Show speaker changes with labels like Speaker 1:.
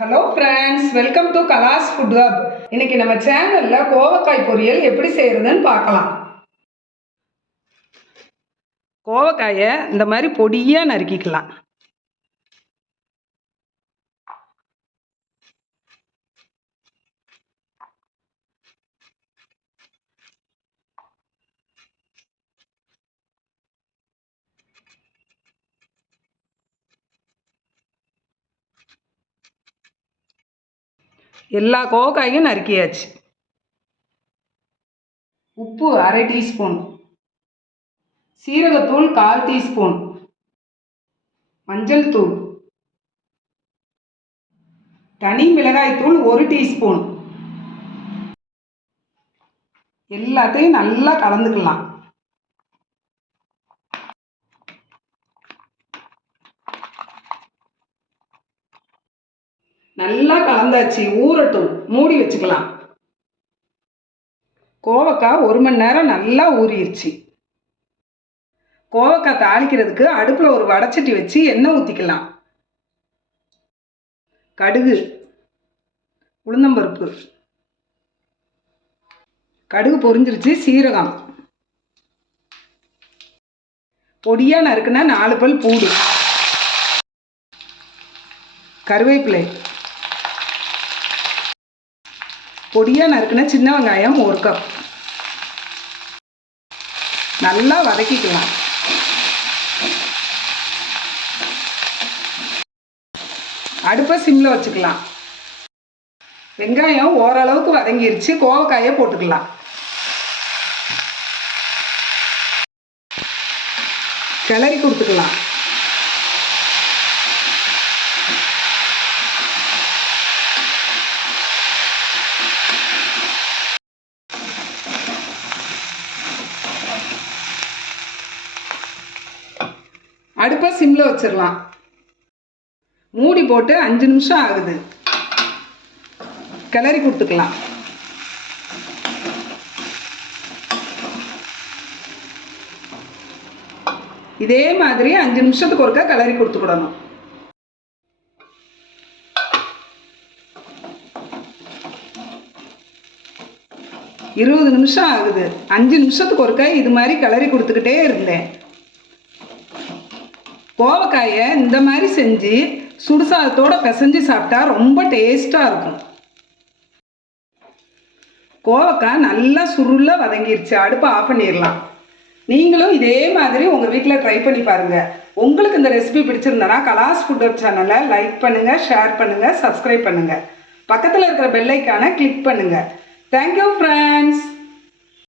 Speaker 1: Hello friends welcome to Kala's food hub இன்னைக்கு நம்ம சேனலில் கோவக்காய் பொரியல் எப்படி செய்கிறதுன்னு பார்க்கலாம். கோவக்காயை இந்த மாதிரி பொடியாக நறுக்கிக்கலாம். எல்லா கோவக்காயும் நறுக்கியாச்சு. உப்பு அரை டீஸ்பூன். சீரகத்தூள் கால் டீஸ்பூன். மஞ்சள் தூள். தனி மிளகாய்த்தூள் ஒரு டீஸ்பூன். எல்லாத்தையும் நல்லா கலந்துக்கலாம். நல்லா கலந்தாச்சு ஊறட்டும். மூடி வச்சுக்கலாம். கோவக்காய் ஒரு மணி நேரம் நல்லா ஊறிடுச்சு கோவக்காய் தாளிக்கிறதுக்கு அடுப்பில் ஒரு வடச்சட்டி வச்சு எண்ணெய் ஊற்றிக்கலாம் கடுகு உளுந்தம்பருப்பு. கடுகு பொரிஞ்சிருச்சு சீரகம். பொடியாக நறுக்குனா நாலு பல் பூடு கருவேப்பிலை. பொடியாக நறுக்குன சின்ன வெங்காயம் ஒரு கப் நல்லா வதக்கிக்கலாம். அடுப்பை சிம்மில் வச்சுக்கலாம். வெங்காயம் ஓரளவுக்கு வதங்கிருச்சு. கோவக்காயை போட்டுக்கலாம். கிளறி கொடுத்துக்கலாம். அடுப்பை சிம்மில் வச்சிடலாம் மூடி போட்டு அஞ்சு நிமிஷம் ஆகுது. கிளறி கொடுத்துக்கலாம். இதே மாதிரி அஞ்சு நிமிஷத்துக்கு ஒருக்கா கிளறி கொடுத்துக்கிடணும் இருபது நிமிஷம் ஆகுது. அஞ்சு நிமிஷத்துக்கு ஒருக்கா இது மாதிரி கிளறி கொடுத்துக்கிட்டே இருந்தேன். கோவக்காயை இந்த மாதிரி செஞ்சு சுடுசாதத்தோட பிசைஞ்சு சாப்பிட்டா ரொம்ப டேஸ்ட்டாக இருக்கும். கோவக்காய் நல்லா சுருள வதங்கிருச்சு. அடுப்பை ஆஃப் பண்ணிடலாம். நீங்களும் இதே மாதிரி உங்கள் வீட்டில் ட்ரை பண்ணி பாருங்கள் உங்களுக்கு இந்த ரெசிபி பிடிச்சிருந்தனா கலாஸ் ஃபுட் சேனலை லைக் பண்ணுங்கள் ஷேர் பண்ணுங்கள் சப்ஸ்கிரைப் பண்ணுங்கள் பக்கத்தில் இருக்கிற பெல்லைக்கான கிளிக் பண்ணுங்கள் தேங்க்யூ ஃப்ரெண்ட்ஸ்